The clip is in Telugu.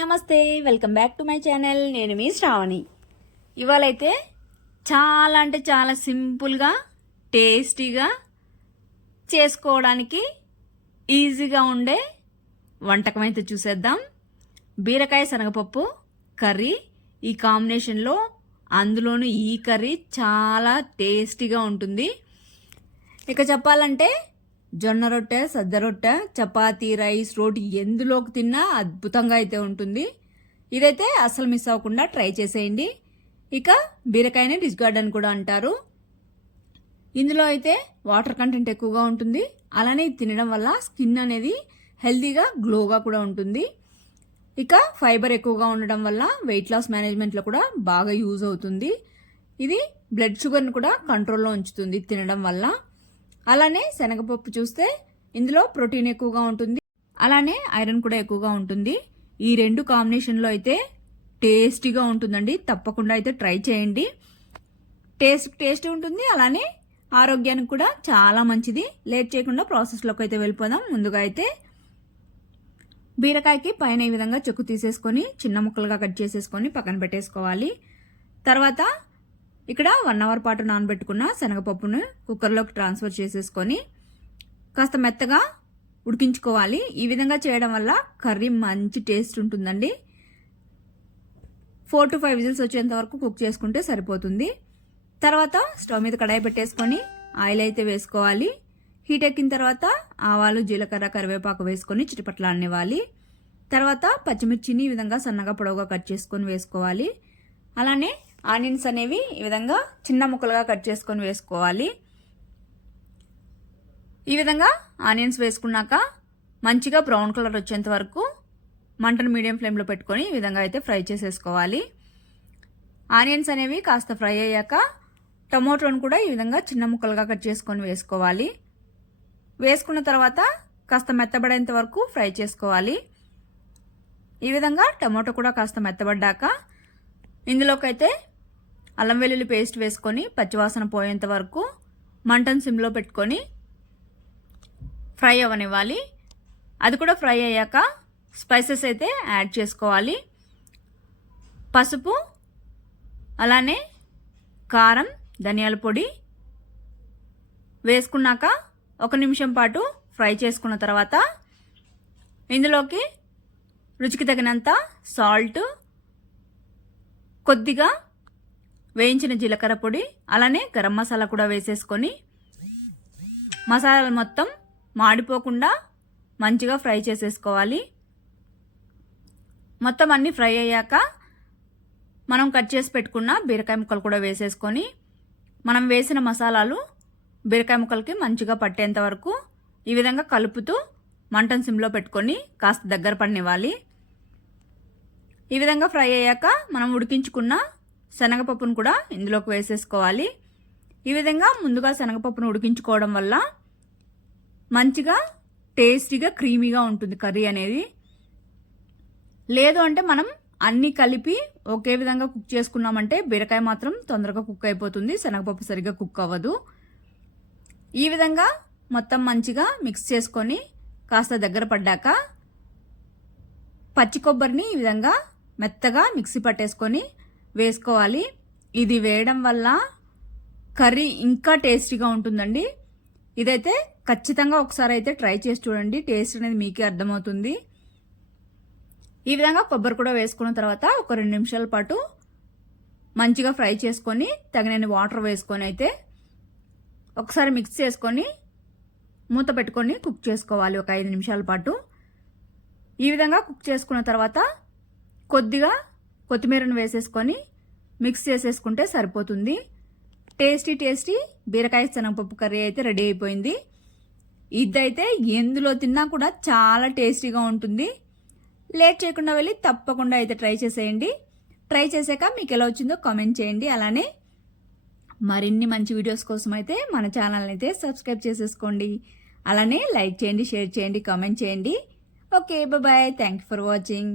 నమస్తే welcome back to my channel. నేను మీ శ్రావణి. ఇవాళైతే చాలా అంటే చాలా సింపుల్గా టేస్టీగా చేసుకోవడానికి ఈజీగా ఉండే వంటకం అయితే చూసేద్దాం. బీరకాయ శనగపప్పు కర్రీ. ఈ కాంబినేషన్లో అందులోనూ ఈ కర్రీ చాలా టేస్టీగా ఉంటుంది. ఇక చెప్పాలంటే జొన్న రొట్టె సద్ద రొట్టె చపాతీ రైస్ రోటి ఎందులోకి తిన్నా అద్భుతంగా అయితే ఉంటుంది. ఇదైతే అసలు మిస్ అవ్వకుండా ట్రై చేసేయండి. ఇక బీరకాయని డిస్గార్డ్ గార్డెన్ కూడా అంటారు. ఇందులో అయితే వాటర్ కంటెంట్ ఎక్కువగా ఉంటుంది. అలానే తినడం వల్ల స్కిన్ అనేది హెల్తీగా గ్లోగా కూడా ఉంటుంది. ఇక ఫైబర్ ఎక్కువగా ఉండడం వల్ల వెయిట్ లాస్ మేనేజ్మెంట్లో కూడా బాగా యూజ్ అవుతుంది. ఇది బ్లడ్ షుగర్ని కూడా కంట్రోల్లో ఉంచుతుంది తినడం వల్ల. అలానే శనగపప్పు చూస్తే ఇందులో ప్రోటీన్ ఎక్కువగా ఉంటుంది. అలానే ఐరన్ కూడా ఎక్కువగా ఉంటుంది. ఈ రెండు కాంబినేషన్లో అయితే టేస్టీగా ఉంటుందండి. తప్పకుండా అయితే ట్రై చేయండి. టేస్ట్ టేస్ట్ ఉంటుంది. అలానే ఆరోగ్యానికి కూడా చాలా మంచిది. లేట్ చేయకుండా ప్రాసెస్లోకి అయితే వెళ్ళిపోదాం. ముందుగా అయితే బీరకాయకి పైన ఈ విధంగా చెక్కు తీసేసుకొని చిన్న ముక్కలుగా కట్ చేసేసుకొని పక్కన పెట్టేసుకోవాలి. తర్వాత ఇక్కడ వన్ అవర్ పాటు నానబెట్టుకున్న శనగపప్పును కుక్కర్లోకి ట్రాన్స్ఫర్ చేసేసుకొని కాస్త మెత్తగా ఉడికించుకోవాలి. ఈ విధంగా చేయడం వల్ల కర్రీ మంచి టేస్ట్ ఉంటుందండి. ఫోర్ టు ఫైవ్ విజిల్స్ వచ్చేంత వరకు కుక్ చేసుకుంటే సరిపోతుంది. తర్వాత స్టవ్ మీద కడాయి పెట్టేసుకొని ఆయిల్ అయితే వేసుకోవాలి. హీట్ ఎక్కిన తర్వాత ఆవాలు జీలకర్ర కరివేపాకు వేసుకొని చిటిపట్లాడనివ్వాలి. తర్వాత పచ్చిమిర్చిని ఈ విధంగా సన్నగా పొడవుగా కట్ చేసుకొని వేసుకోవాలి. అలానే ఆనియన్స్ అనేవి ఈ విధంగా చిన్న ముక్కలుగా కట్ చేసుకొని వేసుకోవాలి. ఈ విధంగా ఆనియన్స్ వేసుకున్నాక మంచిగా బ్రౌన్ కలర్ వచ్చేంత వరకు మంటను మీడియం ఫ్లేమ్లో పెట్టుకొని ఈ విధంగా అయితే ఫ్రై చేసేసుకోవాలి. ఆనియన్స్ అనేవి కాస్త ఫ్రై అయ్యాక టమోటోను కూడా ఈ విధంగా చిన్న ముక్కలుగా కట్ చేసుకొని వేసుకోవాలి. వేసుకున్న తర్వాత కాస్త మెత్తబడేంత వరకు ఫ్రై చేసుకోవాలి. ఈ విధంగా టమోటో కూడా కాస్త మెత్తబడ్డాక ఇందులోకైతే అల్లం వెల్లుల్లి పేస్ట్ వేసుకొని పచ్చివాసన పోయేంత వరకు మంటను సిమ్లో పెట్టుకొని ఫ్రై అవ్వనివ్వాలి. అది కూడా ఫ్రై అయ్యాక స్పైసెస్ అయితే యాడ్ చేసుకోవాలి. పసుపు అలానే కారం ధనియాల పొడి వేసుకున్నాక ఒక నిమిషం పాటు ఫ్రై చేసుకున్న తర్వాత ఇందులోకి రుచికి తగినంత సాల్ట్ కొద్దిగా వేయించిన జీలకర్ర పొడి అలానే గరం మసాలా కూడా వేసేసుకొని మసాలాలు మొత్తం మాడిపోకుండా మంచిగా ఫ్రై చేసేసుకోవాలి. మొత్తం అన్నీ ఫ్రై అయ్యాక మనం కట్ చేసి పెట్టుకున్న బీరకాయ ముక్కలు కూడా వేసేసుకొని మనం వేసిన మసాలాలు బీరకాయ ముక్కలకి మంచిగా పట్టేంత వరకు ఈ విధంగా కలుపుతూ మంటను సిమ్లో పెట్టుకొని కాస్త దగ్గర పడినివ్వాలి. ఈ విధంగా ఫ్రై అయ్యాక మనం ఉడికించుకున్న శనగపప్పును కూడా ఇందులోకి వేసేసుకోవాలి. ఈ విధంగా ముందుగా శనగపప్పును ఉడికించుకోవడం వల్ల మంచిగా టేస్టీగా క్రీమీగా ఉంటుంది కర్రీ అనేది. లేదు అంటే మనం అన్నీ కలిపి ఒకే విధంగా కుక్ చేసుకున్నామంటే బీరకాయ మాత్రం తొందరగా కుక్ అయిపోతుంది శనగపప్పు సరిగ్గా కుక్ అవ్వదు. ఈ విధంగా మొత్తం మంచిగా మిక్స్ చేసుకొని కాస్త దగ్గర పడ్డాక పచ్చి కొబ్బరిని ఈ విధంగా మెత్తగా మిక్సీ పట్టేసుకొని వేసుకోవాలి. ఇది వేయడం వల్ల కర్రీ ఇంకా టేస్టీగా ఉంటుందండి. ఇదైతే ఖచ్చితంగా ఒకసారి అయితే ట్రై చేసి చూడండి. టేస్ట్ అనేది మీకే అర్థమవుతుంది. ఈ విధంగా కొబ్బరి కూడా వేసుకున్న తర్వాత ఒక రెండు నిమిషాల పాటు మంచిగా ఫ్రై చేసుకొని తగినన్ని వాటర్ వేసుకొని అయితే ఒకసారి మిక్స్ చేసుకొని మూత పెట్టుకొని కుక్ చేసుకోవాలి ఒక ఐదు నిమిషాల పాటు. ఈ విధంగా కుక్ చేసుకున్న తర్వాత కొద్దిగా కొత్తిమీరను వేసేసుకొని మిక్స్ చేసేసుకుంటే సరిపోతుంది. టేస్టీ టేస్టీ బీరకాయ శనగపప్పు కర్రీ అయితే రెడీ అయిపోయింది. ఇదైతే ఎందులో తిన్నా కూడా చాలా టేస్టీగా ఉంటుంది. లేట్ చేయకుండా వెళ్ళి తప్పకుండా అయితే ట్రై చేసేయండి. ట్రై చేశాక మీకు ఎలా వచ్చిందో కామెంట్ చేయండి. అలానే మరిన్ని మంచి వీడియోస్ కోసం అయితే మన ఛానల్ని అయితే సబ్స్క్రైబ్ చేసేసుకోండి. అలానే లైక్ చేయండి షేర్ చేయండి కామెంట్ చేయండి. Okay bye thank you for watching